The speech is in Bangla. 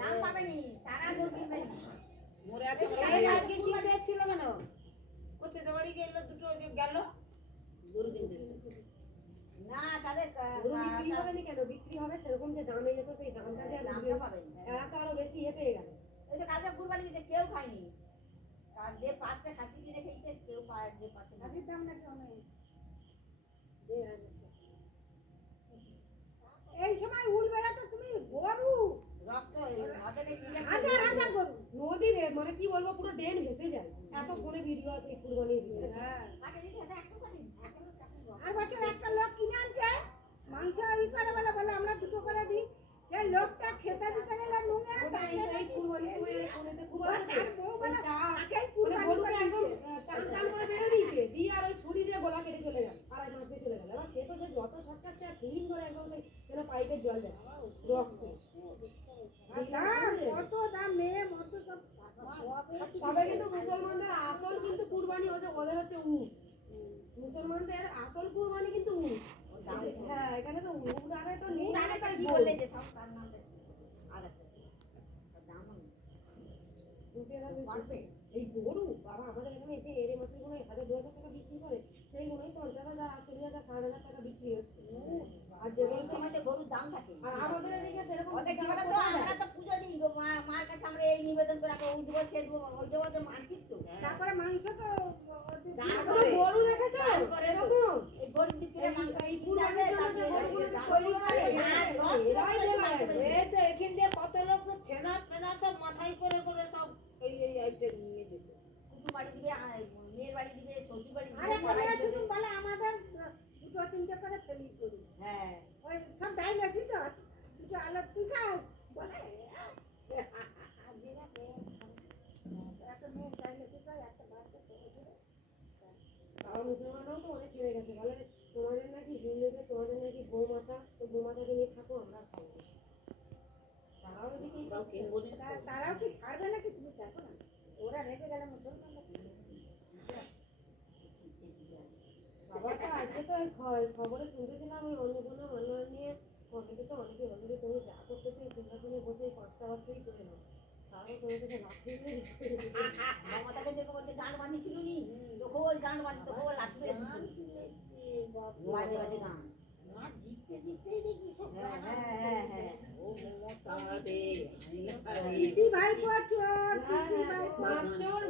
দাম পাবে নি তারা বলবি মরে আছে আজকে কি দেখছিল কেন কোথায় দৌড়ি গেল দুটো গেল গরু কিনতে না তাদের বিক্রি হবে না কেন বিক্রি হবে সেরকম যে দামে যেত সেই দামটা যে দামটা পাবে এরা তো আরো বেশি পেয়ে গেল এই যে কালকে কুরবানি দিতে কেউ খায়নি আর যে পাঁচটা খাসি কিনে খেয়েছে কেউ পায় যে পাঁচটা খাসির দাম নাকি অনেক এই সময় উড়বেলা তো তুমি গরু রক্ত হাতে কিনে হাজার হাজার গরু নদীরে মানে কি বলবো পুরো ড্রেন ভেসে যায় এত ফোনে ভিডিও আছে কুরবানির ভিডিও হ্যাঁ কাটে দিতে এটা একটু কাটে আর বছর একটা লোক কিনে আনছে মাংস ই করে বলে আমরা দুটো করে দিই যে লোকটা খেতে দিতে গেলে নুনে এই কুরবানির সময় ফোনেতে খুব আছে তার বউ বলে আগেই মানে কুরবানি গরুকে করে একদম দিচ্ছে। টান টান করে বেঁধে দিয়েছে দিয়ে আর ওই ছুরি দিয়ে গলা কেটে চলে গেল আড়াই মাস দিয়ে চলে গেল এবার সে তো যে যত ছটকাচ্ছে আর ক্লিন করে একদম যেন পাইপের জল দেয় রক্ত আর দাম কত দাম মেয়ে মত সব তবে কিন্তু মুসলমানদের আসল কিন্তু কুরবানি হচ্ছে ওদের হচ্ছে উট মুসলমানদের আসল কুরবানি কিন্তু উট হ্যাঁ এখানে তো উট আরে তো নেই আরে তাই বললে যে সব তার নাম আরে দাম পারবে এই গরু বাবা আমাদের এখানে এসে এর মাসে কোনো 1,000-2,000 টাকা বিক্রি করে সেইগুলোই 50,000 80,000 60,000 টাকা বিক্রি হচ্ছে আর যেগুলো সময়তে গরুর দাম থাকে আর আমাদের এদিকে সেরকম ওদের কি বলে তো আমরা তো পূজা দিই গো মার কাছে আমরা এই নিবেদন করে রাখবো ওই দেবো সে দেবো ওই দেবো তো মানসিক তো তারপরে মাংস তো দান করে করে গরু রেখেছো দান করে এরকম এই গরিব দিকরে মাংস এই কুরবানির জন্য যে গরুগুলো তৈরি করে এরাই বলে এই তো এখান দিয়ে কত লোক তো ছেনা ফেনা সব মাথায় করে করে সব এই আইটেম নিয়ে যেত কুটু বাড়ি দিবে মেয়ের বাড়ি দিবে শ্বশুর বাড়ি আরে দিবে বলে শুনুন বলে আমাদের দুটো তিনটে করে ফেলি করি হ্যাঁ ওই সব ডাইলেছি তো দুটো আলো তুই খাও বলে একটা মেয়ে ডাইলেছি তো একটা বাচ্চা আর মুসলমানরাও তো অনেক হয়ে গেছে বলে তোমাদের নাকি হিন্দুদের তোমাদের নাকি বৌমাতা তো বৌমাতাকে নিয়ে থাকো আমরা খাবো তারাও এদিকে তারাও কি ছাড়বে নাকি তুমি দেখো না ওরা রেখে গেলে মুসলমানরা বাবা তো আজকে তো খবরে শুনতেছিলাম ওই অন্নপূর্ণা মন্ডল নিয়ে কমিটি তো অনেকে বলছে তুমি যা করতে চাই সিংহাসনে বসে 5টা বছরই করে নাও তারপর তোমার কাছে লাঠি দিয়ে মমতাকে দেখে বলছে গান বাঁধিছিল নি তোকে ওই গান বাঁধি তোকে ওই লাঠি মেরে বাজে বাজে গান ইসি ভাই চোর ইসি ভাই মাস্টার